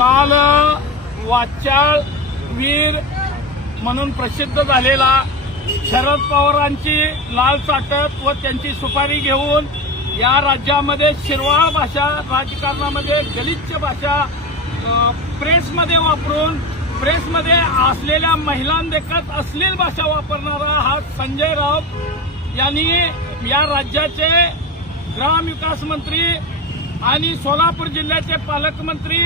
काल वाचाळ वीर म्हणून प्रसिद्ध झालेला शरद पवारांची लाल चाटत व त्यांची सुपारी घेऊन या राज्यामध्ये शिरवाळ भाषा राजकारणामध्ये गलिच्छ भाषा प्रेसमध्ये वापरून प्रेसमध्ये असलेल्या महिलांदेखत अश्लील भाषा वापरणारा हा संजय राऊत यांनी या राज्याचे ग्रामविकास मंत्री आणि सोलापूर जिल्ह्याचे पालकमंत्री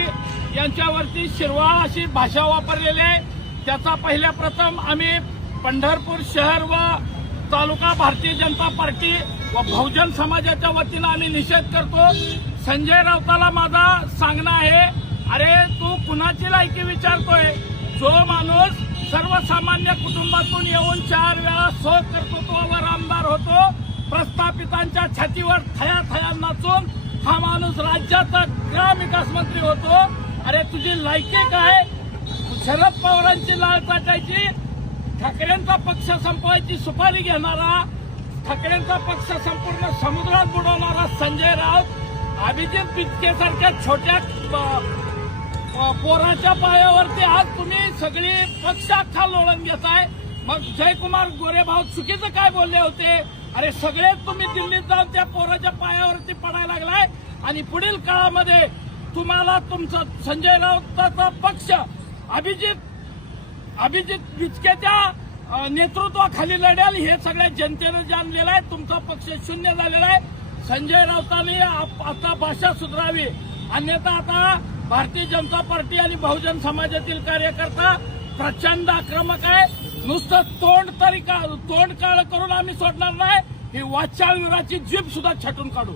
यांच्यावरती शिरवाळ अशी भाषा वापरलेली आहे। त्याचा पहिल्या प्रथम आम्ही पंढरपूर शहर व तालुका भारतीय जनता पार्टी व बहुजन समाजाच्या वतीनं आम्ही निषेध करतो। संजय राऊताला माझा सांगणं आहे, अरे तू कुणाची लायकी विचारतोय? जो माणूस सर्वसामान्य कुटुंबातून येऊन 4 वेळा कर्तृत्वावर आमदार होतो, प्रस्थापितांच्या छातीवर थया थया नाचून हा माणूस राज्याचा ग्रामविकास मंत्री होतो। अरे तुझी लायकी काय? शरद पवारांची लाळ चाटायची, ठाकरेंचा पक्ष संपवायची सुपारी घेणारा, ठाकरेंचा पक्ष संपूर्ण समुद्रात बुडवणारा संजय राऊत अभिजित पिचकेसारख्या छोट्या पोराच्या पायावरती आज तुम्ही सगळी पक्ष अख्खा लोळण घेताय। मग जयकुमार गोरेभाऊ चुकीचं काय बोलले होते? अरे सगळे तुम्ही दिल्लीत जाऊन त्या पोराच्या पायावरती पडायला लागलाय आणि पुढील काळामध्ये तुम्हाला तुमचा संजय राऊताचा पक्ष अभिजित पिचकेच्या नेतृत्वाखाली लढेल हे सगळ्या जनतेनं जाणलेलं आहे। तुमचा पक्ष शून्य झालेला आहे। संजय राऊतांनी आता भाषा सुधारावी, अन्यथा आता भारतीय जनता पार्टी आणि बहुजन समाजातील कार्यकर्ता प्रचंड आक्रमक आहे। नुसतं तोंड काळ करून आम्ही सोडणार नाही, ही वाचाळ वीराची जीभ सुद्धा छाटून काढू।